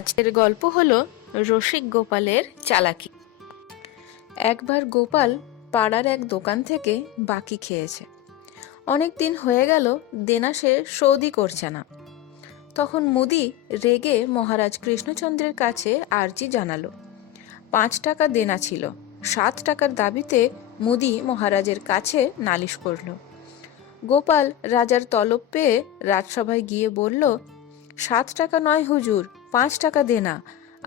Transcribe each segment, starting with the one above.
আজকের গল্প হলো রসিক গোপালের চালাকি। একবার গোপাল পাড়ার এক দোকান থেকে বাকি খেয়েছে। অনেক দিন হয়ে গেল দেনা সে শোধই করছে না। তখন মুদি রেগে মহারাজ কৃষ্ণচন্দ্রের কাছে আর্জি জানালো। 5 টাকা দেনা ছিল। 7 টাকার দাবিতে মুদি মহারাজের কাছে নালিশ করল। গোপাল রাজার তলব পেয়ে রাজসভায় গিয়ে বলল, 7 টাকা নয় হুজুর, 5 টাকা দেনা,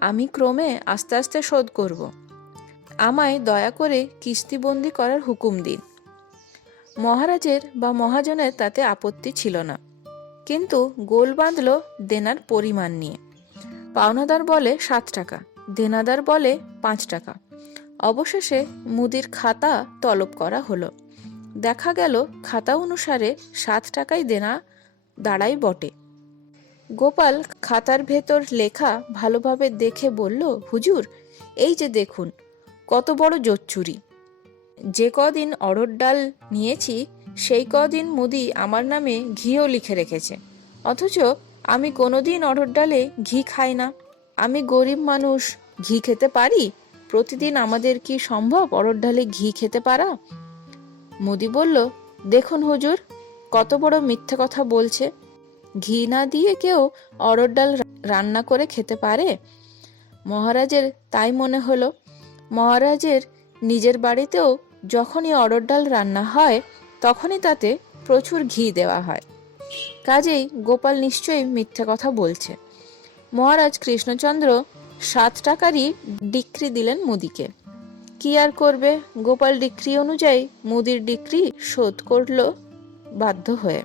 আমি ক্রমে আস্তে আস্তে শোধ করব। আমায় দয়া করে কিস্তিবন্দি করার হুকুম দিন। মহারাজের বা মহাজনের তাতে আপত্তি ছিল না, কিন্তু গোল বাঁধল দেনার পরিমাণ নিয়ে। পাওনাদার বলে 7 টাকা, দেনাদার বলে 5 টাকা। অবশেষে মুদির খাতা তলব করা হলো। দেখা গেল খাতা অনুসারে 7 টাকাই দেনা দাঁড়াই বটে। গোপাল খাতার ভেতর লেখা ভালোভাবে দেখে বলল, হুজুর, এই যে দেখুন কত বড় জোচ্চুরি। যে কদিন অড়হর ডাল নিয়েছি সেই কদিন মুদি আমার নামে ঘিও লিখে রেখেছে, অথচ আমি কোনোদিন অড়হর ডালে ঘি খাই না। আমি গরিব মানুষ, ঘি খেতে পারি? প্রতিদিন আমাদের কি সম্ভব অড়হর ডালে ঘি খেতে পারা? মুদি বলল, দেখুন হুজুর, কত বড় মিথ্যে কথা বলছে। ঘি না দিয়ে কেউ অড়হর ডাল রান্না করে খেতে পারে? মহারাজের তাই মনে হলো। মহারাজের নিজের বাড়িতেও যখনই অড়হর ডাল রান্না হয় তখনই তাতে প্রচুর ঘি দেওয়া হয়। কাজেই গোপাল নিশ্চয়ই মিথ্যে কথা বলছে। মহারাজ কৃষ্ণচন্দ্র 7 টাকারই ডিক্রি দিলেন মুদিকে। কি আর করবে, গোপাল ডিক্রি অনুযায়ী মুদির ডিক্রি শোধ করল বাধ্য হয়ে।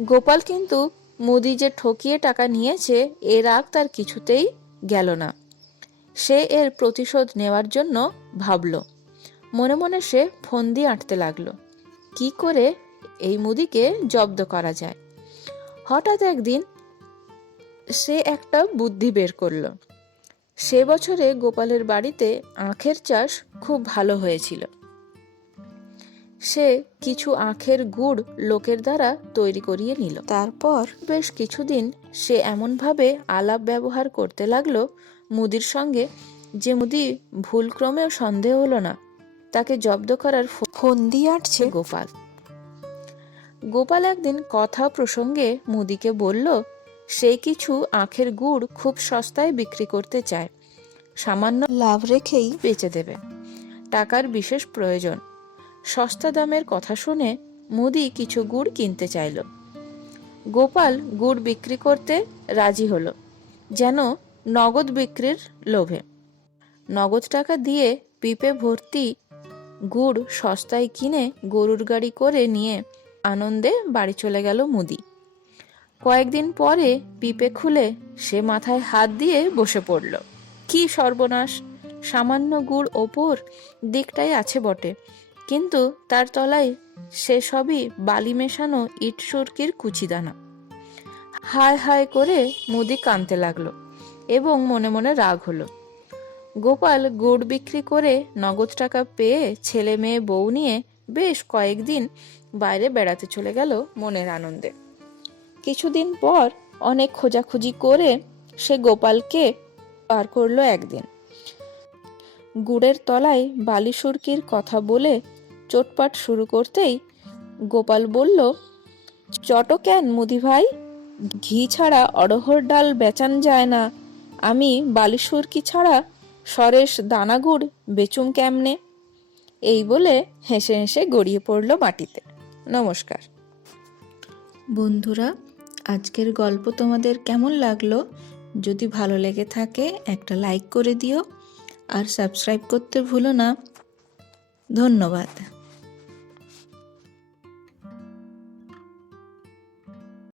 গোপাল কিন্তু মুদি যে ঠকিয়ে টাকা নিয়েছে এর রাগ তার কিছুতেই গেল না। সে এর প্রতিশোধ নেওয়ার জন্য ভাবল। মনে মনে সে ফন্দি আঁটতে লাগলো, কি করে এই মুদিকে জব্দ করা যায়। হঠাৎ একদিন সে একটা বুদ্ধি বের করলো। সে বছরে গোপালের বাড়িতে আখের চাষ খুব ভালো হয়েছিল। সে কিছু আখের গুড় লোকের দ্বারা তৈরি করিয়ে নিল। তারপর বেশ কিছুদিন সে এমনভাবে আলাপ ব্যবহার করতে লাগলো মুদির সঙ্গে যে মুদি ভুলক্রমেও সন্দেহ হলো না তাকে জব্দ করার ফন্দি আঁটছে গোপাল। গোপাল একদিন কথা প্রসঙ্গে মুদিকে বলল, সে কিছু আখের গুড় খুব সস্তায় বিক্রি করতে চায়, সামান্য লাভ রেখেই বেচে দেবে। টাকার বিশেষ প্রয়োজন। সস্তা দামের কথা শুনে মুদি কিছু গুড় কিনতে চাইল। গোপাল গুড় বিক্রি করতে রাজি হলো, যেন নগদ বিক্রির লোভে। নগদ টাকা দিয়ে পিপে ভর্তি গুড় সস্তায় কিনে গরুর গাড়ি করে নিয়ে আনন্দে বাড়ি চলে গেল মুদি। কয়েকদিন পরে পিপে খুলে সে মাথায় হাত দিয়ে বসে পড়ল। কি সর্বনাশ! সামান্য গুড় ওপর দিকটাই আছে বটে, কিন্তু তার তলায় সে সবই বালি মেশানো ইট সুরকির কুচিদানা। হায় হায় করে মুদি কাঁদতে লাগলো এবং মনে মনে রাগ হলো। গোপাল গুড় বিক্রি করে নগদ টাকা পেয়ে ছেলে মেয়ে বউ নিয়ে বেশ কয়েকদিন বাইরে বেড়াতে চলে গেল মনের আনন্দে। কিছুদিন পর অনেক খোঁজাখুঁজি করে সে গোপালকে পার করলো একদিন। গুড়ের তলায় বালি সুরকির কথা বলে চোটপাট শুরু করতেই গোপাল বলল, চটো কেন মুদি ভাই, ঘি ছাড়া অড়হর ডাল বেচান যায় না, আমি বালি সুরকি ছাড়া সরেস দানা গুড় বেচুম কেমনে? এই বলে হেসে হেসে গড়িয়ে পড়ল মাটিতে। নমস্কার বন্ধুরা, আজকের গল্প তোমাদের কেমন লাগলো? যদি ভালো লেগে থাকে একটা লাইক করে দিও আর সাবস্ক্রাইব করতে ভুলো না। ধন্যবাদ।